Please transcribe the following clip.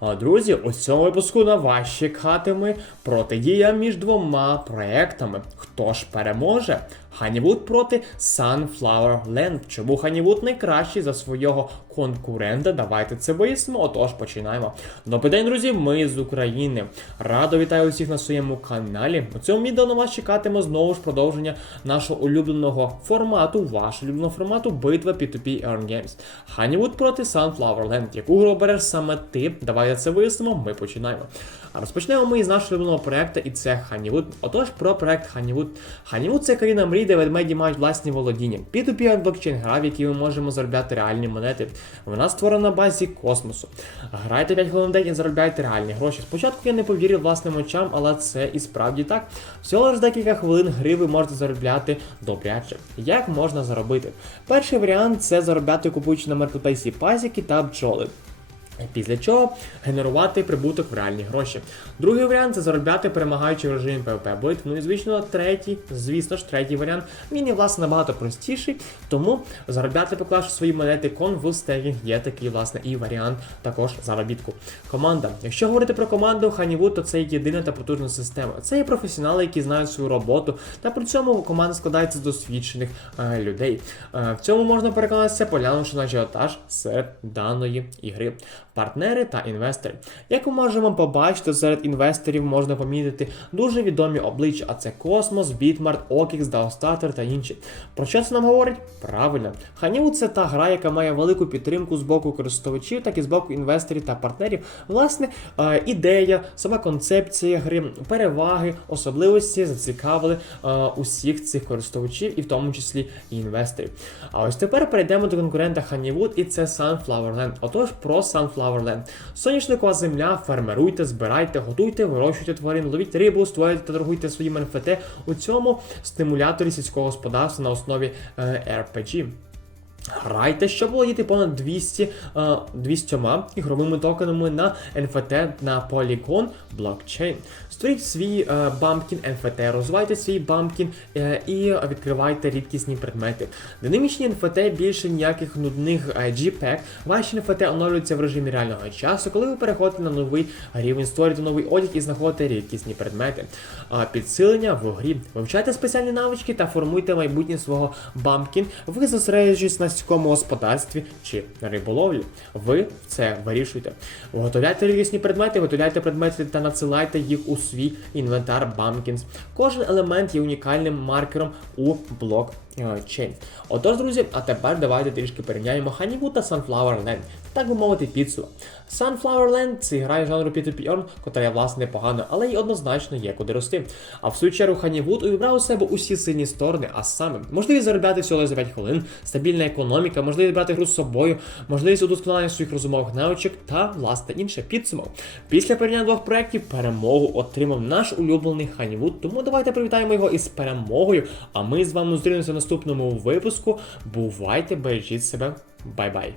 А, Друзі, у цьому випуску на вас чекатиме протидія між двома проектами. Хто ж переможе? Ханівуд проти Sunflower Land. Чому Ханівуд найкращий за свого конкурента? Давайте це вияснимо. Отож, починаємо. Добрий день, друзі, ми з України. Радо вітаю усіх на своєму каналі. У цьому відео на вас чекатиме знову ж продовження нашого улюбленого формату, вашого улюбленого формату битва P2P Earn Games. Ханівуд проти Sunflower. Яку гру обереш саме ти? Давайте це вияснимо. Ми починаємо. Розпочнемо ми із нашого улюбленого проекту, і це Ханівуд. Отож, про проект Ханівуд. Ханівуд це країна мрій, де ведмеді мають власні володіння. P2P блокчейн гра, в якій ми можемо заробляти реальні монети. Вона створена на базі космосу. Грайте 5 хвилин в день і заробляйте реальні гроші. Спочатку я не повірив власним очам, але це і справді так. Всього лише декілька хвилин гри ви можете заробляти добряче. Як можна заробити? Перший варіант це заробляти купуючи на маркетплейсі пазіки та бджоли. Після чого генерувати прибуток в реальні гроші. Другий варіант це заробляти перемагаючи в режимі PvP битв. Ну і звісно, третій, звісно ж, третій варіант. Він є власне набагато простіший, тому заробляти поклавши свої монети кон в стейкінг є такий власне і варіант також заробітку. Команда. Якщо говорити про команду Honeywood, то це єдина та потужна система. Це є професіонали, які знають свою роботу, та при цьому команда складається з досвідчених е, людей. Е, в цьому можна переконатися, поглянувши на ажіотаж серед даної ігри партнери та інвестори. Як ми можемо побачити, серед інвесторів можна помітити дуже відомі обличчя, а це Космос, Bitmart, Okix, DAOStarter та інші. Про що це нам говорить? Правильно, Honeywood – це та гра, яка має велику підтримку з боку користувачів, так і з боку інвесторів та партнерів. Власне, е, ідея, сама концепція гри, переваги, особливості зацікавили е, усіх цих користувачів, і в тому числі і інвесторів. А ось тепер перейдемо до конкурента Honeywood, і це Sunflower Land. Отож, про Sunflower Land. Соняшникова земля, фермеруйте, збирайте, готуйте, вирощуйте тварин, ловіть рибу, створюйте та торгуйте своїм НФТ у цьому стимуляторі сільського господарства на основі е, RPG. Грайте, щоб володіти понад 200, е, 200 ігровими токенами на NFT на Polygon блокчейн. Створіть свій е, бамкін NFT, розвивайте свій бамкін е, і відкривайте рідкісні предмети. Динамічні NFT більше ніяких нудних е, JPEG. Ваші NFT оновлюються в режимі реального часу, коли ви переходите на новий рівень, створюєте новий одяг і знаходите рідкісні предмети. Підсилення в грі. Вивчайте спеціальні навички та формуйте майбутнє свого бамкін. Ви зосереджуєтесь на сільському господарстві чи риболовлі. Ви це вирішуєте. Виготовляйте різні предмети, готовляйте предмети та надсилайте їх у свій інвентар Bumpkins. Кожен елемент є унікальним маркером у блокчейн. Отож, друзі, а тепер давайте трішки порівняємо Honeywood та Sunflower Land. Так би мовити, підсумок. Sunflower Land це гра жанру P2P Earn, котра є власне непогано, але й однозначно є куди рости. А в свою чергу Honeywood увібрав у себе усі сильні сторони, а саме можливість заробляти всього за 5 хвилин, стабільна економіка, можливість брати гру з собою, можливість удосконалення своїх розумових навичок та власне інше підсумок. Після порівняння двох проєктів перемогу отримав наш улюблений Honeywood, тому давайте привітаємо його із перемогою. А ми з вами зустрінемося в наступному випуску. Бувайте, бережіть себе, бай-бай!